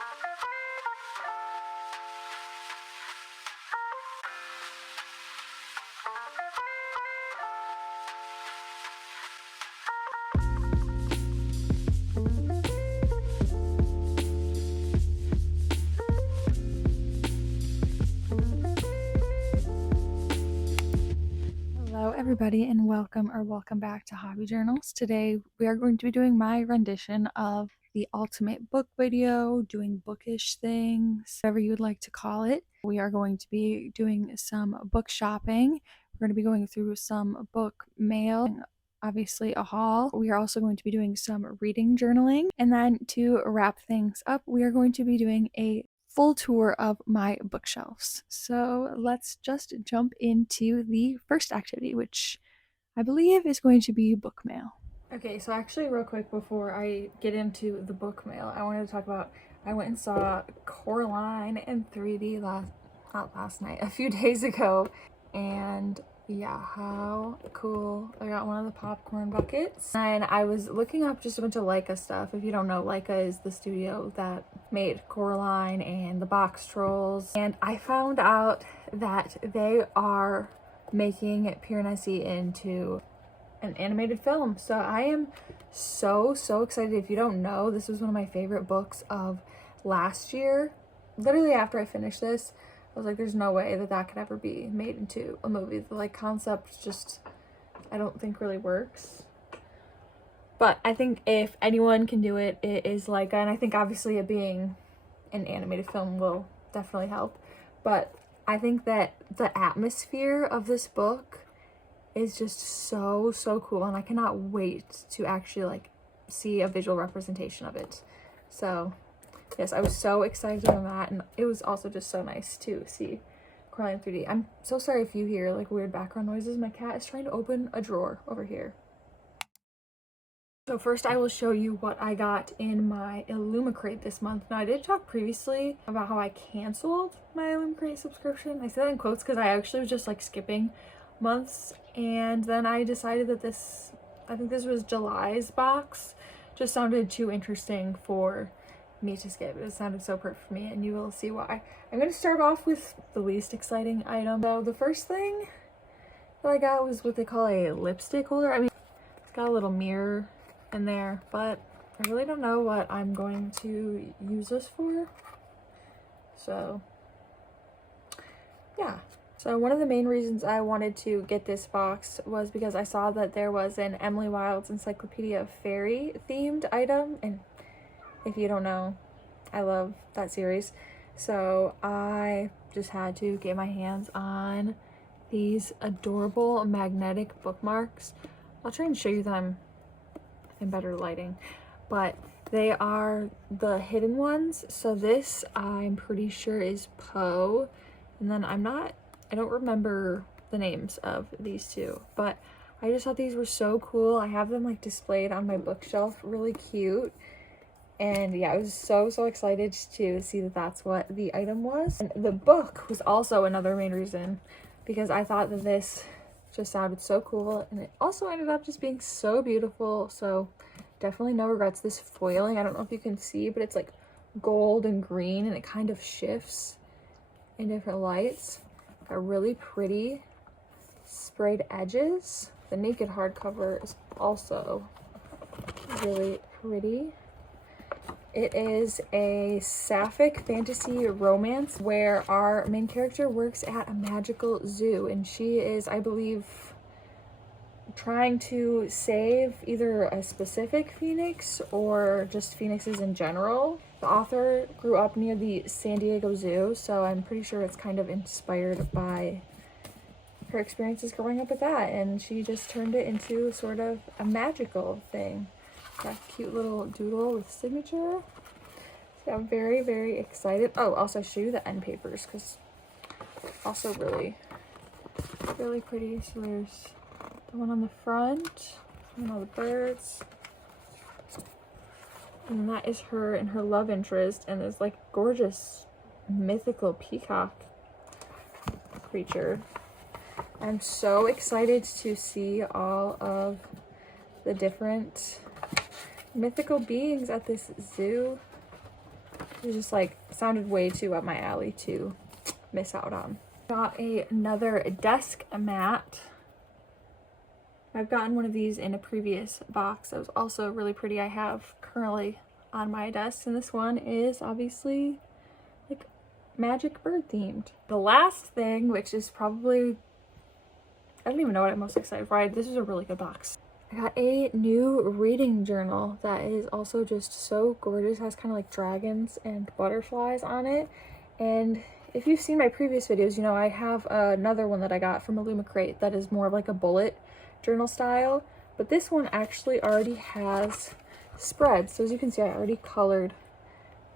Hello everybody and welcome back to Hobby Journals. Today we are going to be doing my rendition of the ultimate book video, doing bookish things, whatever you would like to call it. We are going to be doing some book shopping. We're going to be going through some book mail, and obviously a haul. We are also going to be doing some reading journaling, and then to wrap things up, we are going to be doing a full tour of my bookshelves. So let's just jump into the first activity, which I believe is going to be book mail. Okay, so actually real quick before I get into the book mail, I wanted to talk about, I went and saw Coraline in 3D a few days ago, and yeah, how cool. I got one of the popcorn buckets, and I was looking up just a bunch of Leica stuff. If you don't know, Leica is the studio that made Coraline and the Box Trolls, and I found out that they are making Piranesi into an animated film. So I am so excited. If you don't know, this was one of my favorite books of last year. Literally after I finished this, I was like, there's no way that that could ever be made into a movie. The like concept just, I don't think really works. But I think if anyone can do it, it is Leica, and I think obviously it being an animated film will definitely help. But I think that the atmosphere of this book is just so cool, and I cannot wait to actually like see a visual representation of it. So yes, I was so excited on that, and it was also just so nice to see Coraline 3D. I'm so sorry if you hear like weird background noises. My cat is trying to open a drawer over here. So first I will show you what I got in my Illumicrate this month. Now I did talk previously about how I canceled my Illumicrate subscription. I say that in quotes because I actually was just like skipping months, and then I decided that this, I think this was July's box, just sounded too interesting for me to skip. It sounded so perfect for me, and you will see why. I'm going to start off with the least exciting item. So the first thing that I got was what they call a lipstick holder. I mean, it's got a little mirror in there, but I really don't know what I'm going to use this for. So yeah. So one of the main reasons I wanted to get this box was because I saw that there was an Emily Wilde's Encyclopedia of Fairy themed item, and if you don't know, I love that series. So I just had to get my hands on these adorable magnetic bookmarks. I'll try and show you them in better lighting, but they are the hidden ones. So this I'm pretty sure is Poe, and then I don't remember the names of these two, but I just thought these were so cool. I have them like displayed on my bookshelf, really cute. And yeah, I was so excited to see that that's what the item was. And the book was also another main reason, because I thought that this just sounded so cool, and it also ended up just being so beautiful. So definitely no regrets. This foiling, I don't know if you can see, but it's like gold and green, and it kind of shifts in different lights. Got really pretty sprayed edges. The naked hardcover is also really pretty. It is a sapphic fantasy romance where our main character works at a magical zoo, and she is, I believe, trying to save either a specific phoenix or just phoenixes in general. The author grew up near the San Diego Zoo, so I'm pretty sure it's kind of inspired by her experiences growing up with that, and she just turned it into sort of a magical thing. That cute little doodle with signature. So I'm very excited. Oh, also show you the end papers, because also really pretty. So there's the one on the front, and all the birds. And that is her and her love interest, and this like gorgeous mythical peacock creature. I'm so excited to see all of the different mythical beings at this zoo. It just like sounded way too up my alley to miss out on. Got another desk mat. I've gotten one of these in a previous box that was also really pretty. I have currently on my desk, and this one is obviously like magic bird themed. The last thing, which is probably, I don't even know what I'm most excited for. This is a really good box. I got a new reading journal that is also just so gorgeous. It has kind of like dragons and butterflies on it. And if you've seen my previous videos, you know I have another one that I got from Illumicrate that is more of like a bullet journal style. But this one actually already has spreads. So as you can see, I already colored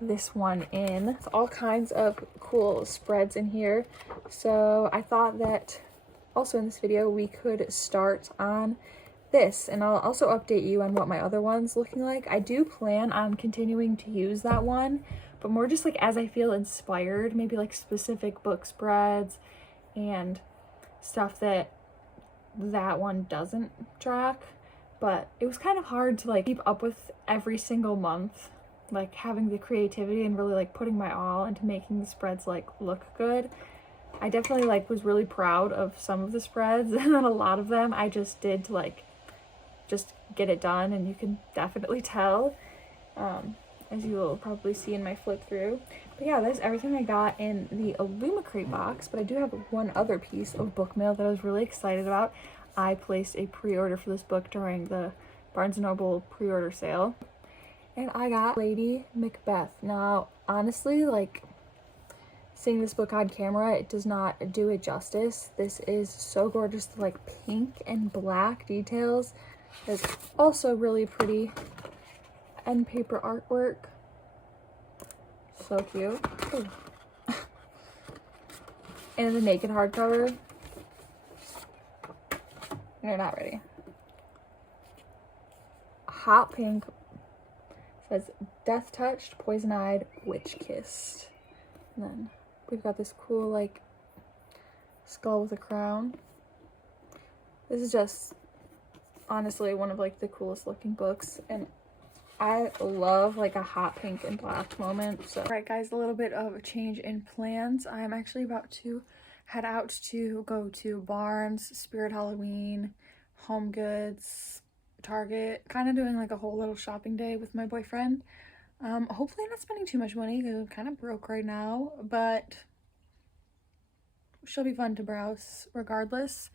this one in. It's all kinds of cool spreads in here. So I thought that also in this video we could start on this, and I'll also update you on what my other one's looking like. I do plan on continuing to use that one, but more just like as I feel inspired, maybe like specific book spreads and stuff that one doesn't track. But it was kind of hard to like keep up with every single month, like having the creativity and really like putting my all into making the spreads like look good. I definitely like was really proud of some of the spreads, and then a lot of them I just did to like just get it done, and you can definitely tell, as you will probably see in my flip through. But yeah, that's everything I got in the Illumicrate box. But I do have one other piece of book mail that I was really excited about. I placed a pre-order for this book during the Barnes & Noble pre-order sale, and I got Lady Macbeth. Now honestly, like, seeing this book on camera, it does not do it justice. This is so gorgeous. The like pink and black details. There's also really pretty end paper artwork. So cute. Ooh. And the naked hardcover. You're not ready. Hot pink. Says death touched, poison eyed, witch kissed. And then we've got this cool like skull with a crown. This is just honestly one of like the coolest looking books, and I love like a hot pink and black moment. So alright guys, a little bit of a change in plans. I'm actually about to head out to go to Barnes, Spirit Halloween, Home Goods, Target, kind of doing like a whole little shopping day with my boyfriend. Hopefully not spending too much money because I'm kind of broke right now, but she'll be fun to browse regardless.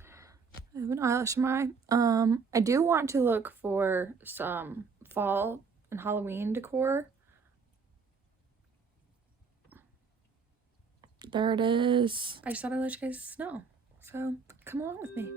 I have an eyelash in my eye. I do want to look for some fall and Halloween decor. There it is. I just thought I'd let you guys know, so come along with me.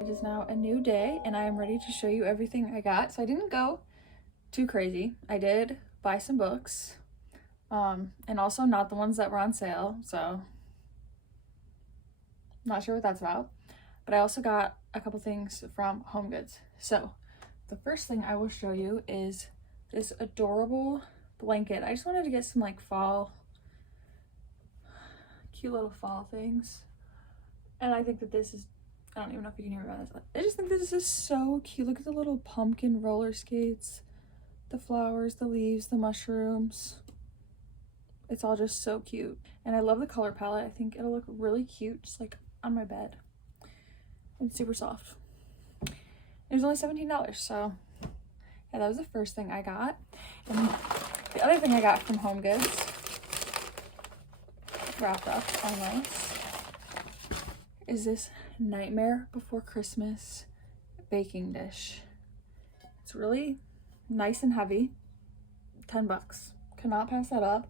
It is now a new day, and I am ready to show you everything I got. So I didn't go too crazy. I did buy some books, and also not the ones that were on sale, so not sure what that's about. But I also got a couple things from HomeGoods. So the first thing I will show you is this adorable blanket. I just wanted to get some like fall, cute little fall things. And I think that this is, I don't even know if you can hear about this. I just think this is so cute. Look at the little pumpkin roller skates, the flowers, the leaves, the mushrooms. It's all just so cute. And I love the color palette. I think it'll look really cute just like on my bed. It's super soft. It was only $17, so yeah, that was the first thing I got. And the other thing I got from HomeGoods, wrapped up on nice, is this Nightmare Before Christmas baking dish. It's really nice and heavy. 10 bucks. Cannot pass that up.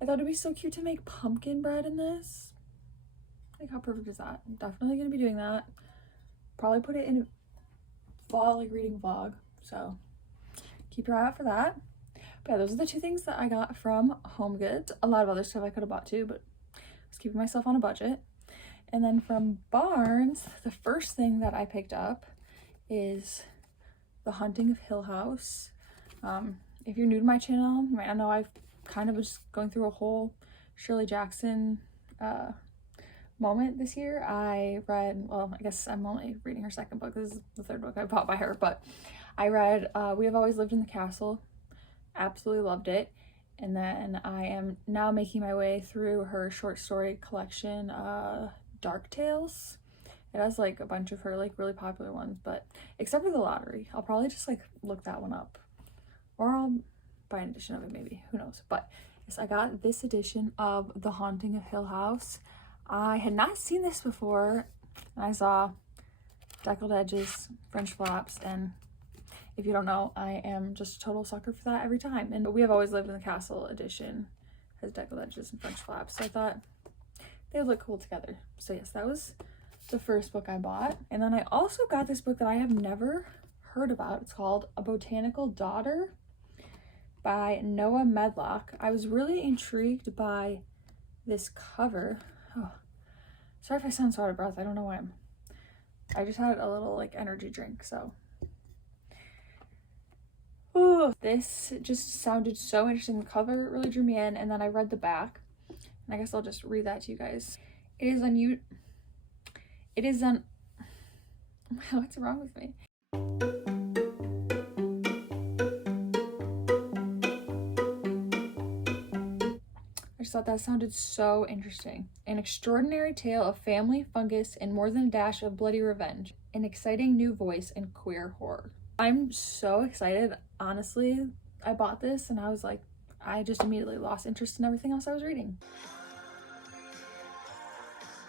I thought it'd be so cute to make pumpkin bread in this. Like, how perfect is that? I'm definitely gonna be doing that. Probably put it in a fall like reading vlog, so keep your eye out for that. But yeah, those are the two things that I got from HomeGoods. A lot of other stuff I could have bought too, but I was keeping myself on a budget. And then from Barnes, the first thing that I picked up is The Haunting of Hill House. If you're new to my channel, you might not know I've kind of just going through a whole Shirley Jackson moment this year. I read, well, I guess I'm only reading her second book. This is the third book I bought by her, but I read We Have Always Lived in the Castle. Absolutely loved it. And then I am now making my way through her short story collection, Dark Tales. It has like a bunch of her like really popular ones, but except for The Lottery, I'll probably just like look that one up, or I'll buy an edition of it maybe, who knows. But yes, I got this edition of The Haunting of Hill House. I had not seen this before, and I saw deckled edges, French flaps, and if you don't know, I am just a total sucker for that every time. And We Have Always Lived in the Castle edition has deckled edges and French flaps, so I thought they would look cool together. So yes, that was the first book I bought. And then I also got this book that I have never heard about. It's called A Botanical Daughter by Noah Medlock. I was really intrigued by this cover. Oh, sorry if I sound so out of breath. I don't know why I just had a little like energy drink, so. Ooh, this just sounded so interesting. The cover really drew me in, and then I read the back. And I guess I'll just read that to you guys. What's wrong with me? I just thought that sounded so interesting. An extraordinary tale of family, fungus, and more than a dash of bloody revenge. An exciting new voice and queer horror. I'm so excited. Honestly, I bought this and I was like, I just immediately lost interest in everything else I was reading.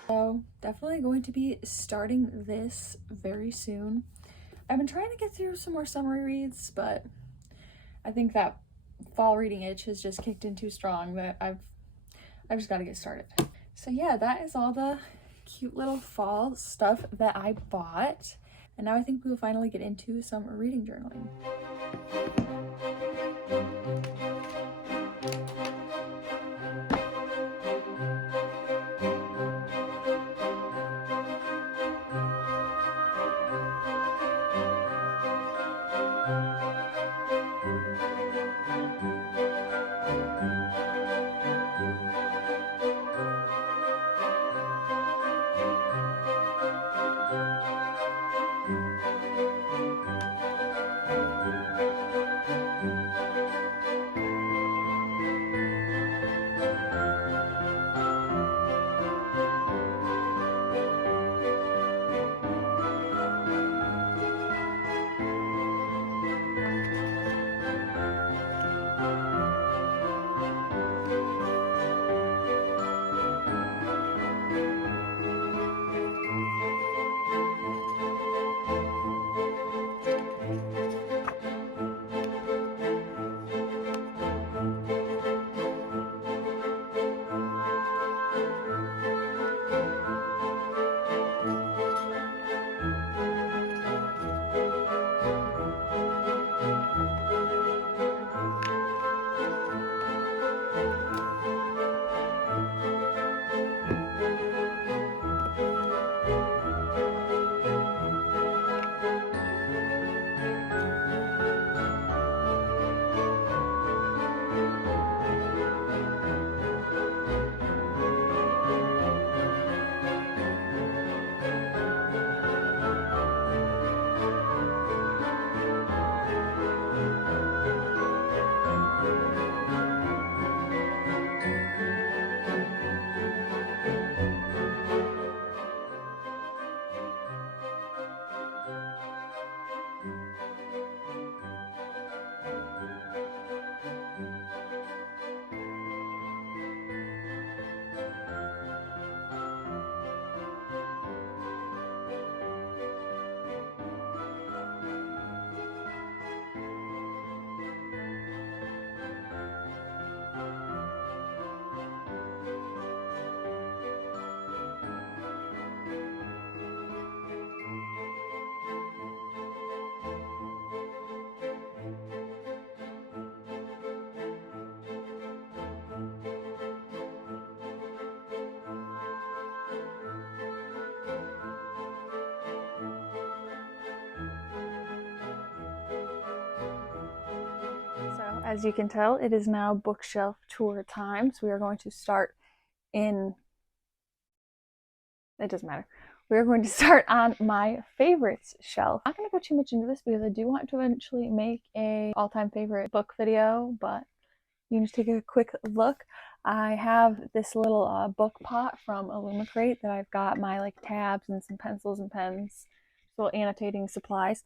So definitely going to be starting this very soon. I've been trying to get through some more summer reads, but I think that fall reading itch has just kicked in too strong that I've just got to get started. So yeah, that is all the cute little fall stuff that I bought. And now I think we will finally get into some reading journaling. As you can tell, it is now bookshelf tour time, so we are going to start in, it doesn't matter. We're going to start on my favorites shelf. I'm not going to go too much into this because I do want to eventually make a all-time favorite book video, but you can just take a quick look. I have this little book pot from Illumicrate that I've got my tabs and some pencils and pens, little annotating supplies.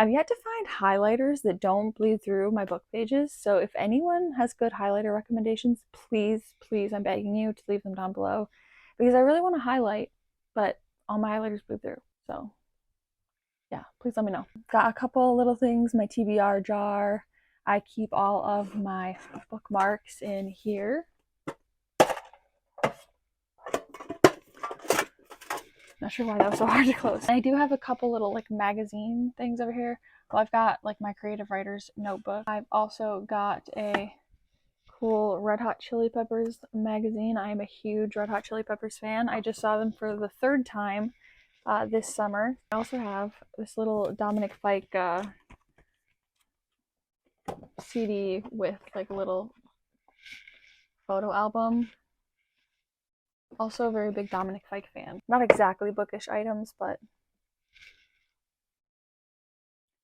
I've yet to find highlighters that don't bleed through my book pages, so if anyone has good highlighter recommendations, please, please, I'm begging you to leave them down below, because I really want to highlight, but all my highlighters bleed through, so yeah, please let me know. Got a couple little things, my TBR jar. I keep all of my bookmarks in here. Not sure why that was so hard to close. I do have a couple little magazine things over here. Well, I've got my creative writer's notebook. I've also got a cool Red Hot Chili Peppers magazine. I am a huge Red Hot Chili Peppers fan. I just saw them for the third time this summer. I also have this little Dominic Fike CD with a little photo album. Also a very big Dominic Fike fan. Not exactly bookish items, but...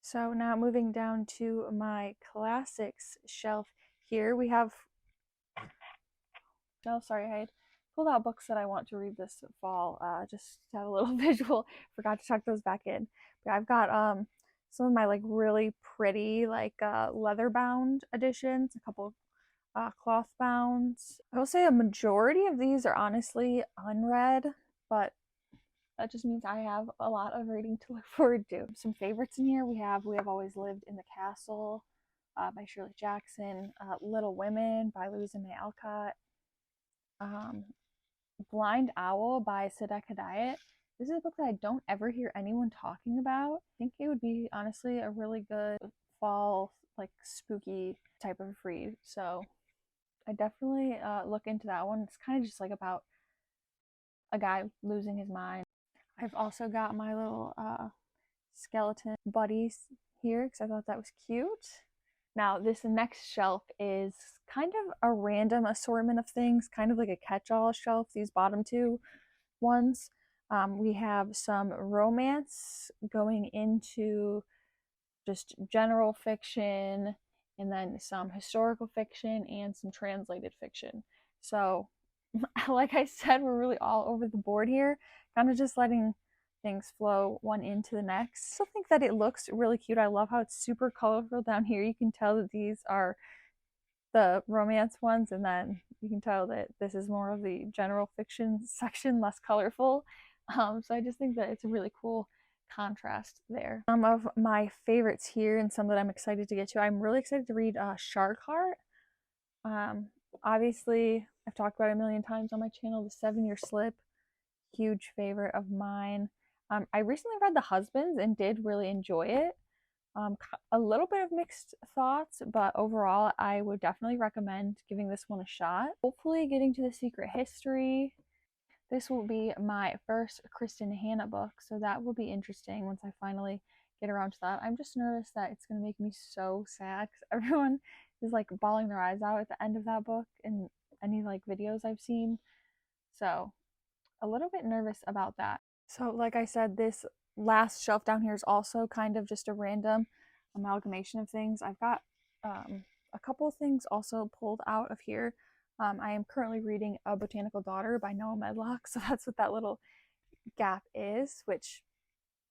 So now moving down to my classics shelf here, we have... No, sorry, I had pulled out books that I want to read this fall, just to have a little visual. Forgot to tuck those back in. But I've got some of my really pretty leather bound editions, a couple cloth bounds. I will say a majority of these are honestly unread, but that just means I have a lot of reading to look forward to. Some favorites in here, we have Always Lived in the Castle by Shirley Jackson, Little Women by Louisa May Alcott, Blind Owl by Sadek Hidayat. This is a book that I don't ever hear anyone talking about. I think it would be honestly a really good fall spooky type of read, so I definitely look into that one. It's kind of just about a guy losing his mind. I've also got my little skeleton buddies here because I thought that was cute. Now this next shelf is kind of a random assortment of things, kind of like a catch-all shelf, these bottom two ones. We have some romance going into just general fiction, and then some historical fiction and some translated fiction. So like I said, we're really all over the board here, kind of just letting things flow one into the next. I still think that it looks really cute. I love how it's super colorful down here. You can tell that these are the romance ones, and then you can tell that this is more of the general fiction section, less colorful. So I just think that it's a really cool contrast there. Some of my favorites here and some that I'm excited to get to. I'm really excited to read Shark Heart. Obviously, I've talked about it a million times on my channel, The 7-Year Slip, huge favorite of mine. I recently read The Husbands and did really enjoy it. A little bit of mixed thoughts, but overall I would definitely recommend giving this one a shot. Hopefully getting to The Secret History. This will be my first Kristen Hanna book, so that will be interesting once I finally get around to that. I'm just nervous that it's going to make me so sad because everyone is bawling their eyes out at the end of that book in any videos I've seen. So a little bit nervous about that. So like I said, this last shelf down here is also kind of just a random amalgamation of things. I've got a couple of things also pulled out of here. I am currently reading A Botanical Daughter by Noah Medlock, so that's what that little gap is, which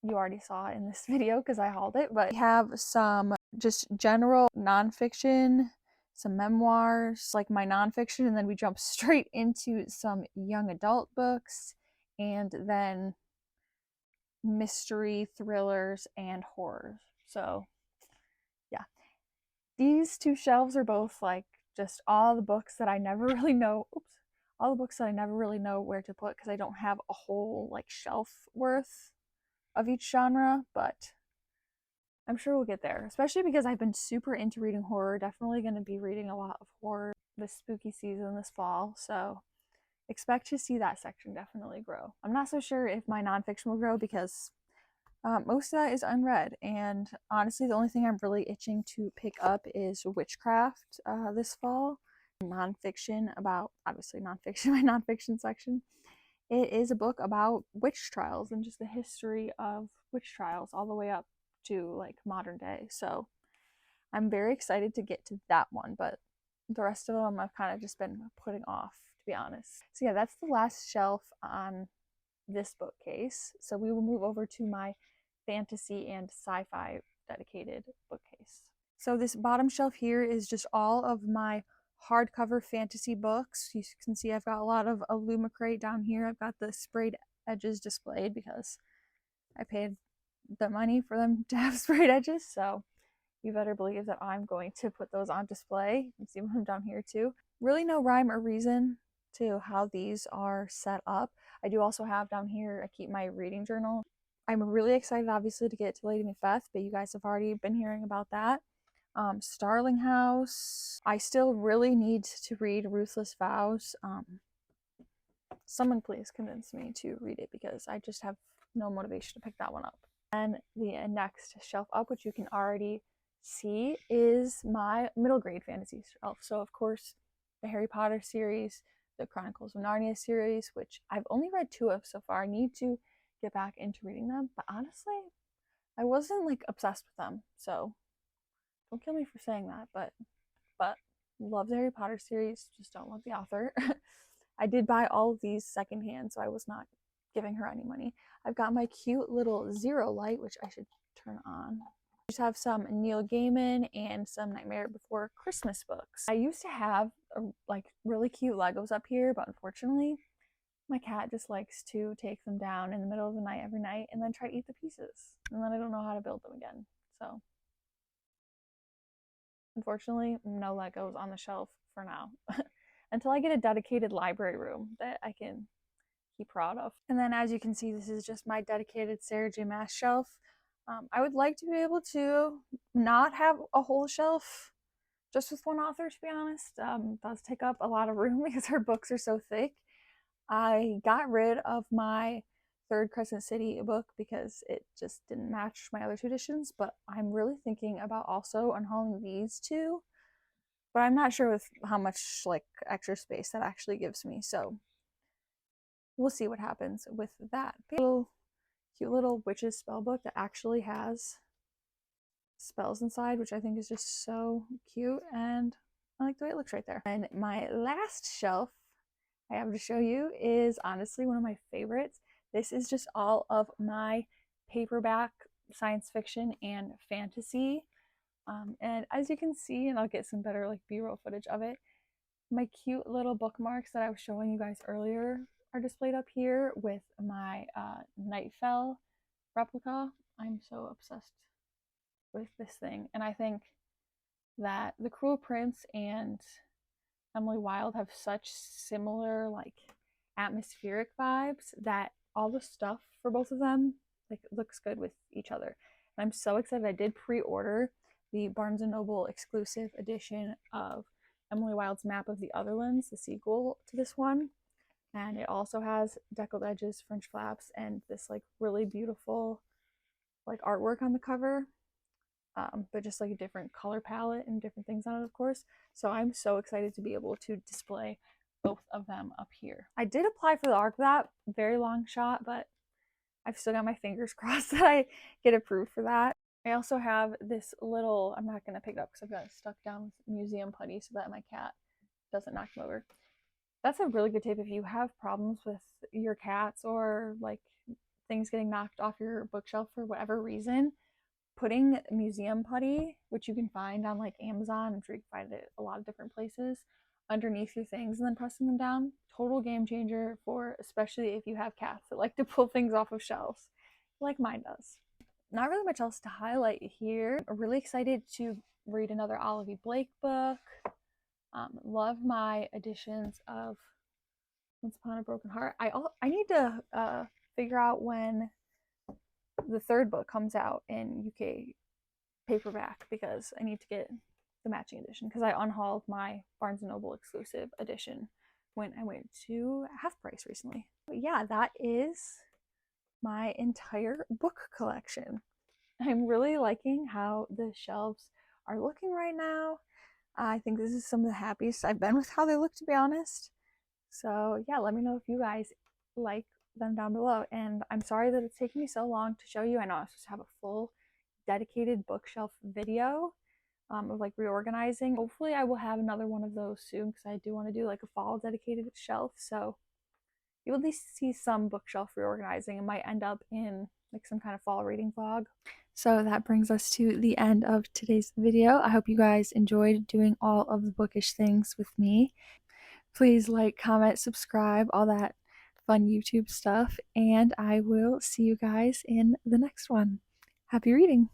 you already saw in this video because I hauled it. But we have some just general nonfiction, some memoirs, my nonfiction, and then we jump straight into some young adult books, and then mystery, thrillers, and horror. So yeah, these two shelves are both just all the books that I never really know. All the books that I never really know where to put because I don't have a whole shelf worth of each genre, but I'm sure we'll get there, especially because I've been super into reading horror. Definitely going to be reading a lot of horror this spooky season this fall, so expect to see that section definitely grow. I'm not so sure if my nonfiction will grow because Most of that is unread, and honestly, the only thing I'm really itching to pick up is witchcraft this fall. Nonfiction about, obviously nonfiction, my nonfiction section. It is a book about witch trials and just the history of witch trials all the way up to like modern day. So I'm very excited to get to that one, but the rest of them I've kind of just been putting off, to be honest. So yeah, that's the last shelf on this bookcase. So we will move over to my fantasy and sci-fi dedicated bookcase. So this bottom shelf here is just all of my hardcover fantasy books. You can see I've got a lot of Illumicrate down here. I've got the sprayed edges displayed because I paid the money for them to have sprayed edges, so you better believe that I'm going to put those on display. You can see them down here too. Really no rhyme or reason to how these are set up. I do also have down here, I keep my reading journal. I'm really excited obviously to get to Lady Macbeth, but you guys have already been hearing about that. Starling House. I still really need to read Ruthless Vows. Someone please convince me to read it because I just have no motivation to pick that one up. And the next shelf up, which you can already see, is my middle grade fantasy shelf. So of course the Harry Potter series, the Chronicles of Narnia series, which I've only read 2 of so far. I need to get back into reading them, but honestly I wasn't like obsessed with them, so don't kill me for saying that, but love the Harry Potter series, just don't love the author. I did buy all of these secondhand, so I was not giving her any money. I've got my cute little Zero light, which I should turn on. I just have some Neil Gaiman and some Nightmare Before Christmas books. I used to have like really cute Legos up here, but unfortunately my cat just likes to take them down in the middle of the night every night and then try to eat the pieces, and then I don't know how to build them again. So unfortunately, no Legos on the shelf for now. Until I get a dedicated library room that I can keep proud of. And then as you can see, this is just my dedicated Sarah J. Maas shelf. I would like to be able to not have a whole shelf just with one author, to be honest. It does take up a lot of room because her books are so thick. I got rid of my third Crescent City book because it just didn't match my other 2 editions, but I'm really thinking about also unhauling these 2, but I'm not sure with how much like extra space that actually gives me, so we'll see what happens with that. Cute little witches spell book that actually has spells inside, which I think is just so cute, and I like the way it looks right there. And my last shelf I have to show you is honestly one of my favorites. This is just all of my paperback science fiction and fantasy. And as you can see, and I'll get some better like B-roll footage of it, my cute little bookmarks that I was showing you guys earlier are displayed up here with my Nightfell replica. I'm so obsessed with this thing, and I think that The Cruel Prince and Emily Wilde have such similar like atmospheric vibes that all the stuff for both of them like looks good with each other. And I'm so excited. I did pre-order the Barnes & Noble exclusive edition of Emily Wilde's Map of the Otherlands, the sequel to this one. And it also has deckled edges, French flaps, and this like really beautiful like artwork on the cover. But just like a different color palette and different things on it, of course. So I'm so excited to be able to display both of them up here. I did apply for the ARC-VAP, very long shot, but I've still got my fingers crossed that I get approved for that. I also have this little, I'm not going to pick it up because I've got it stuck down with museum putty so that my cat doesn't knock them over. That's a really good tip if you have problems with your cats or like things getting knocked off your bookshelf for whatever reason. Putting museum putty, which you can find on like Amazon, I'm sure you can find it a lot of different places, underneath your things and then pressing them down, total game changer for especially if you have cats that like to pull things off of shelves like mine does. Not really much else to highlight here. I'm really excited to read another Olivia Blake book. Love my editions of Once Upon a Broken Heart. I need to figure out when the 3rd book comes out in UK paperback because I need to get the matching edition because I unhauled my Barnes & Noble exclusive edition when I went to Half Price recently. But yeah, that is my entire book collection. I'm really liking how the shelves are looking right now. I think this is some of the happiest I've been with how they look, to be honest. So yeah, let me know if you guys like them down below. And I'm sorry that it's taking me so long to show you. I know I was supposed to have a full dedicated bookshelf video of like reorganizing. Hopefully I will have another one of those soon because I do want to do like a fall dedicated shelf. So you'll at least see some bookshelf reorganizing. It might end up in like some kind of fall reading vlog. So that brings us to the end of today's video. I hope you guys enjoyed doing all of the bookish things with me. Please like, comment, subscribe, all that fun YouTube stuff, and I will see you guys in the next one. Happy reading!